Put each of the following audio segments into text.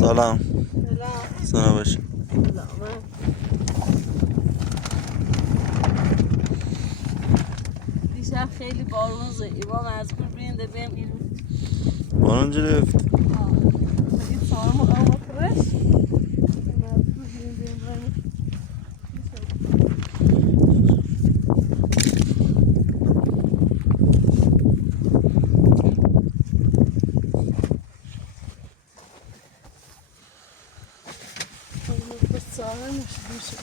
سلام. سلام. sana baş. سلام. دیشب خیلی بارون زدی ما مجبور بودیم ده بریم این Onuncu lift. این سارمو اما فرش مجبور بودیم بریم بس سارم میشه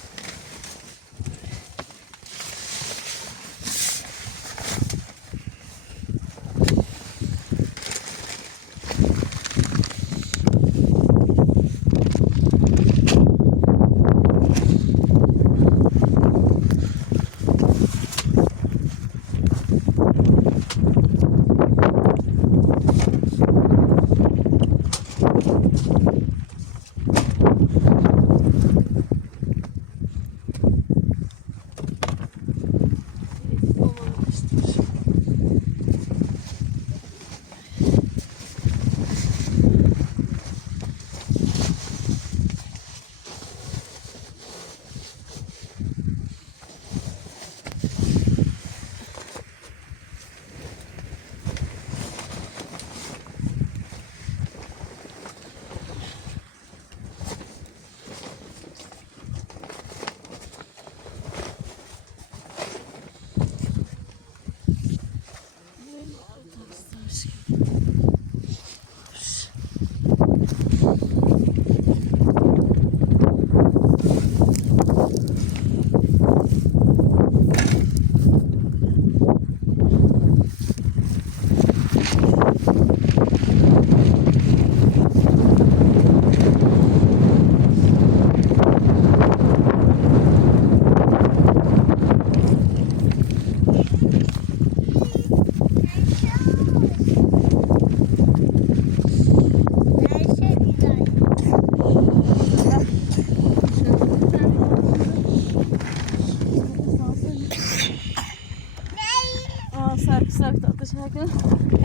Sarımsak da teşekkür.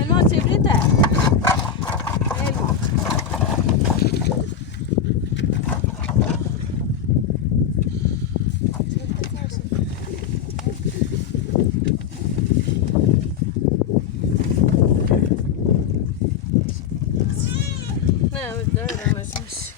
Elma çeviri de. Ne öğrenmezmiş.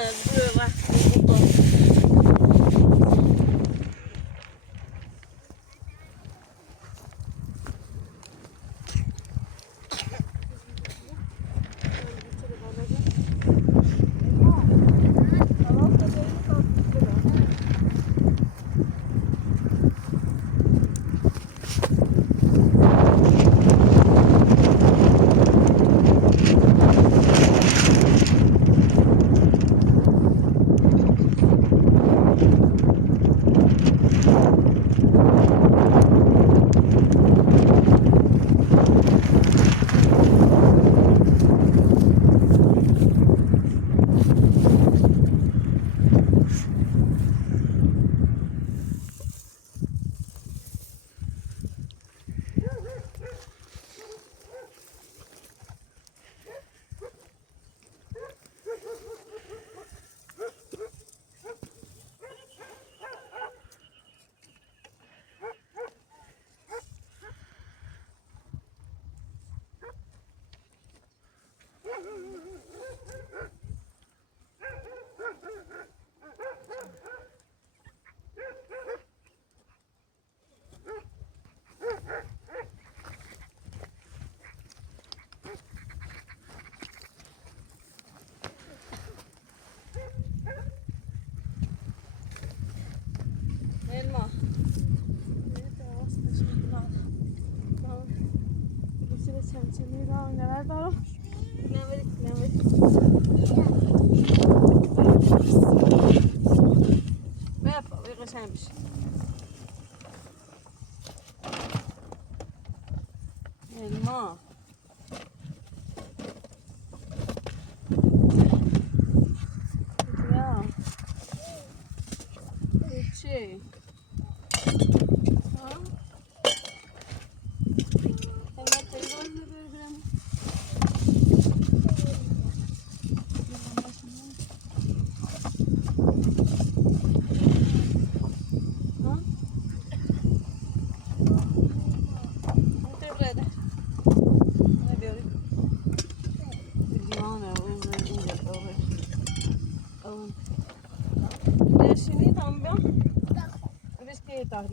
مجبور رفتیم بکنیم. Elma. بابا قشنگ بشه. elma. Ya. Şey. Ha? Elma telefonu böyle.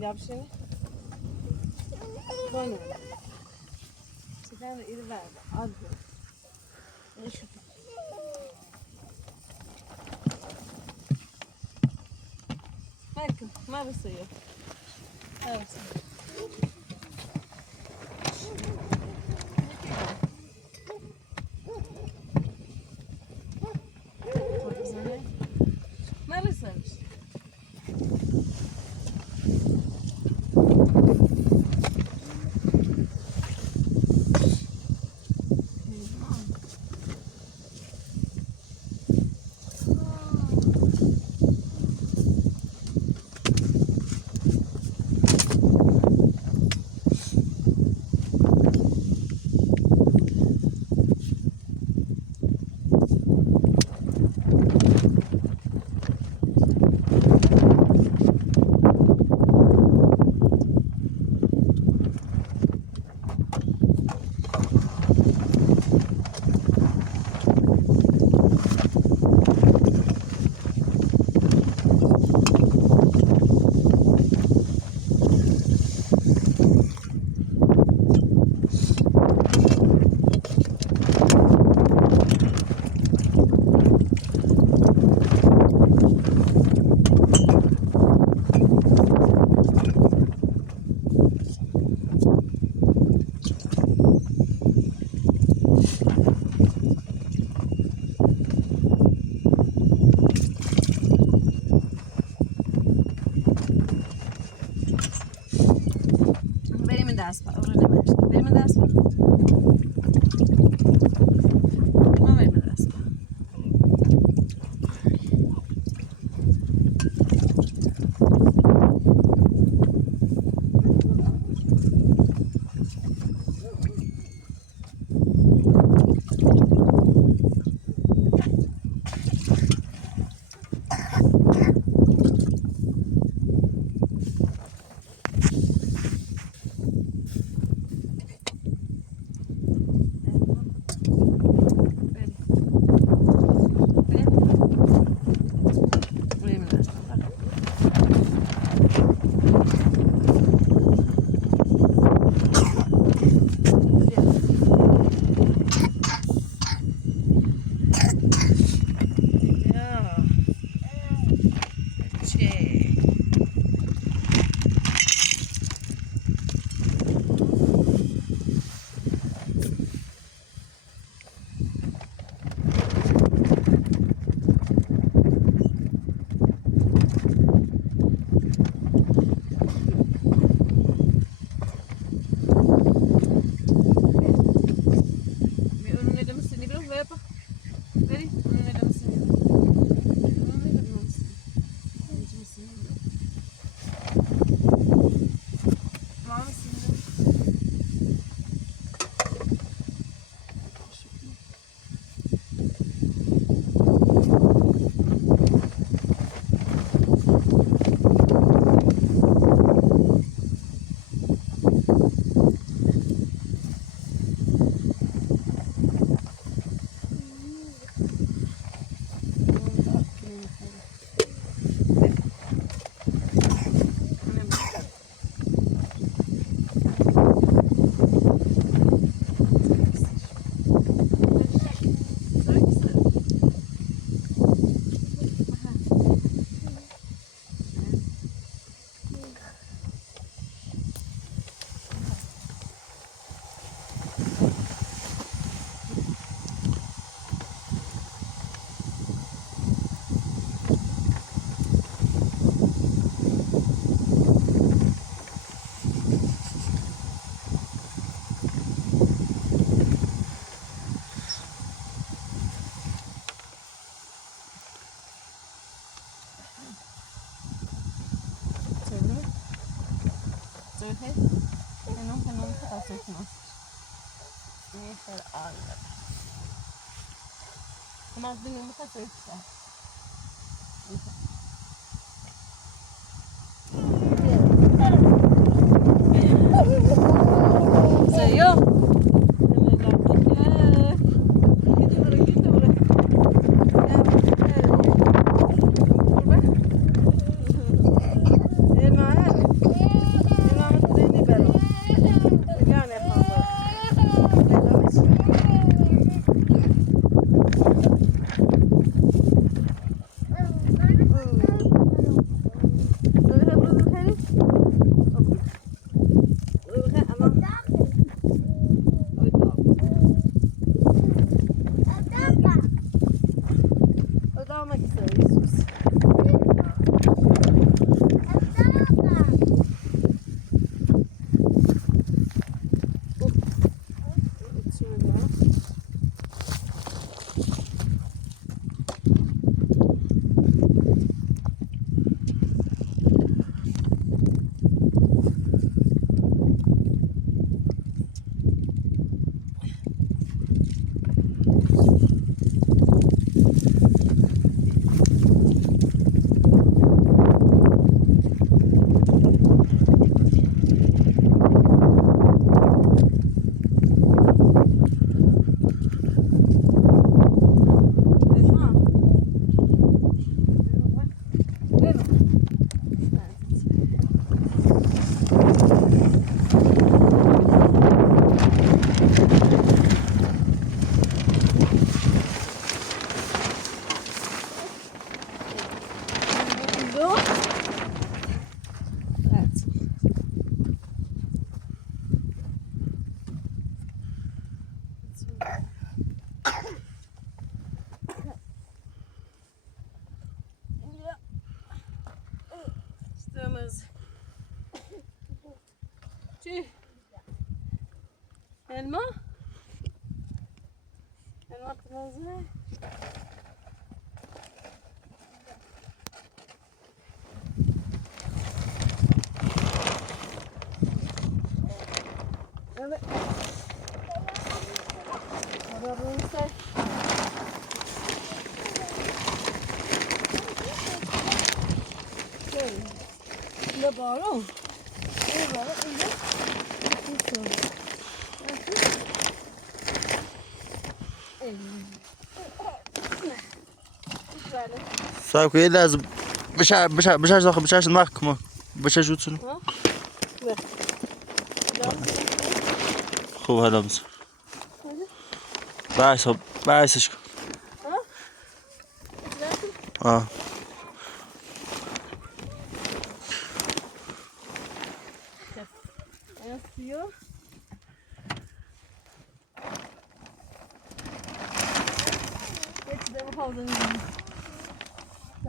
Yapışını koyun. Sizden de iri ver. Az bir. Ne şu? Bakın, marısı yok. Evet. Marısı. Zöhe. Enom kadar sökmez. Ne kadar ağır. Ama benim bu kadar sökse. Seyo. Elma? Elma attınız mı? Evet. Arabamızda. Ne bağır o? Ne bağır? ساكو إيه لازم مش داخل مش عشان معكم مش جوتسون خو هذا مس باعث اه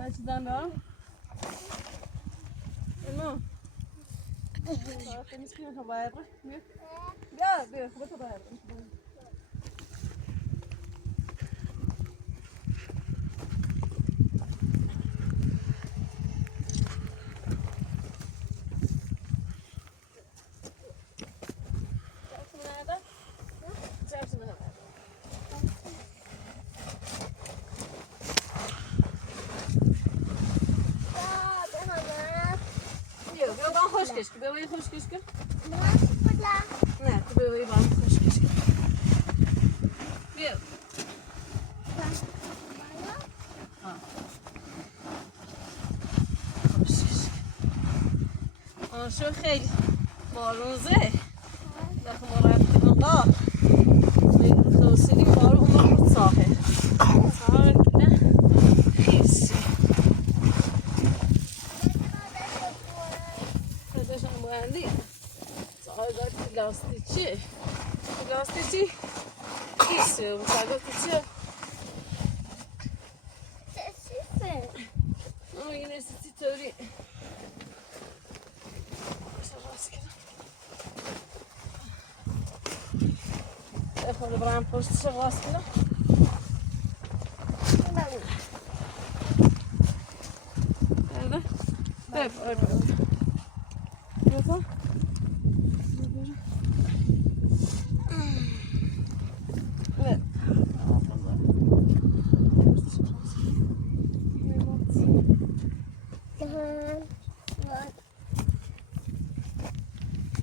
Kaçtan da? Elma. Temos que ir a trabalhar, né? Já, vou trabalhar. Wil je goed kusken? Nee, dat wil je wel goed kusken. Wil. Precies. Als je geen ballen zegt, dan gaan we even naar daar. We gaan die ballen onder het zagen. Zagen, ne? Gies. Dat is een brandy. Lastici isso, lastici ama yine stitörü Even de braampost zo lastig. Hep, hep. Nasıl?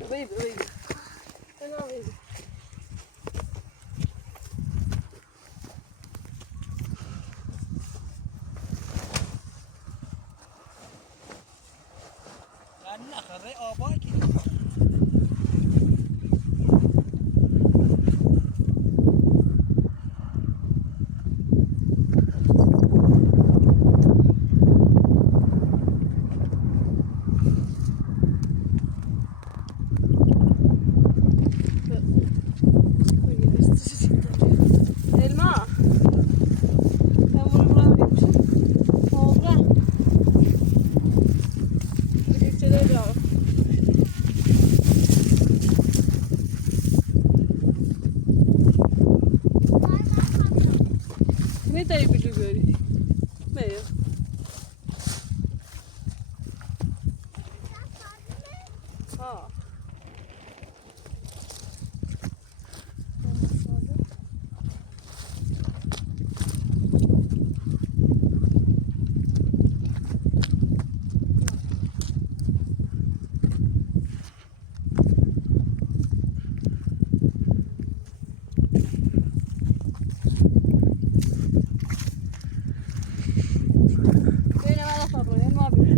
Baby, baby. Hello, baby. Anak, kare apa iki? Elma. Ben bunu buraya yapmışım. Tolga. Gökçeleri de al. Ne dayı bir böyle? Ne ya? Ha. Benim ala sabır, benim abi.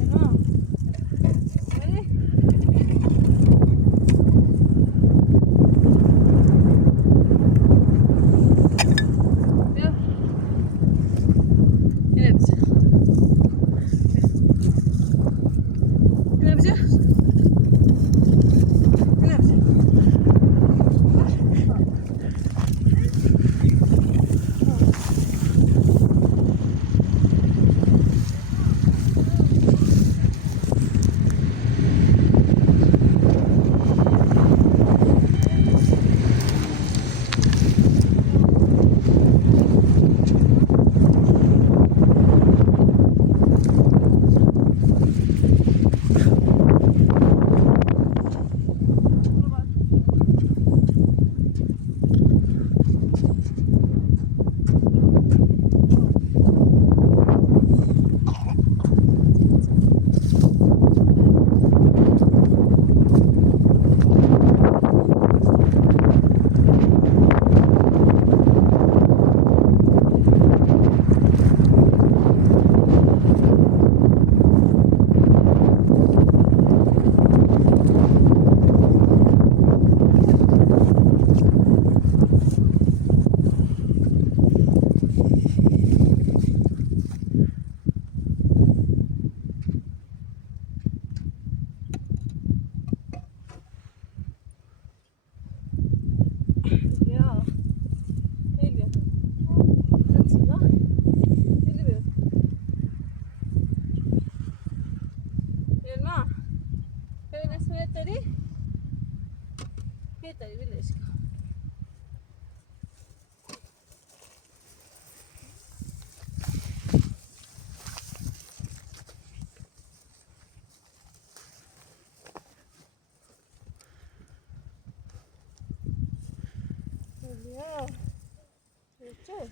Elma. Hadi. Gel. Yine yapacağız. Yine yapacağız. Yine yapacağız. Ya. Elma. Hadi da. Elma. Elma. Böyle esmetleri. Yeter birleşik. Ya. Yeter.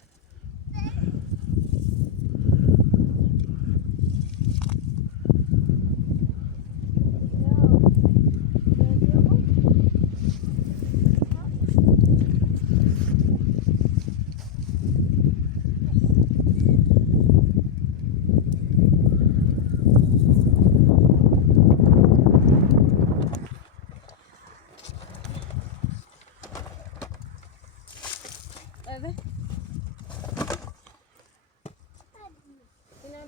Evet. Yine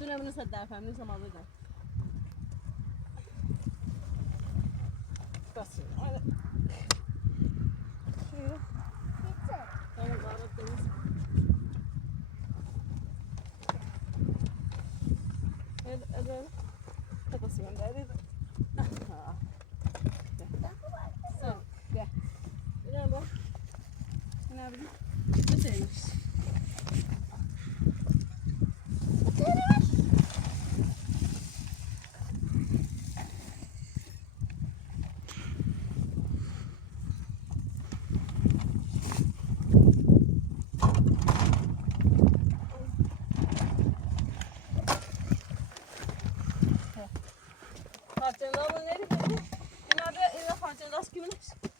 bir dönemini sadda efendim zamanında. Basın. Öyle. Şuraya. Tamam, zaten deniz. Evet, evet. Kapasın ben de. Sen gel. Yine bak. Ne yapayım? Ne şeymiş? پانچه دست کی منش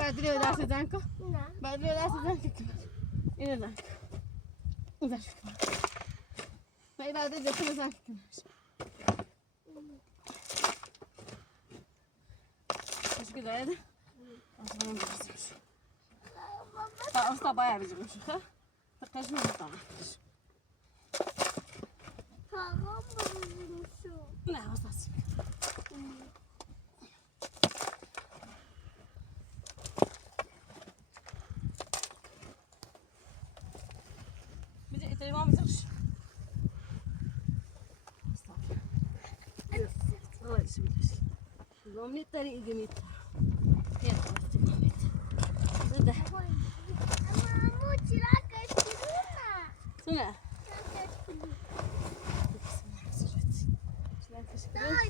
بدری دست زن کن بدری دست زن کن اینو زن کن اون زن کن من بدری دست زن کن مشکل داره اصلا نمیشه تا اصلا باید بجیم شخه تقیش میمونم تاقام بزرگیم شو نه اصلا تمام زرش الله يسلمك زومني الطريق جميل يلا تمام زده اما مو چرا کشیدونه سنه کشیدونه بسم الله دای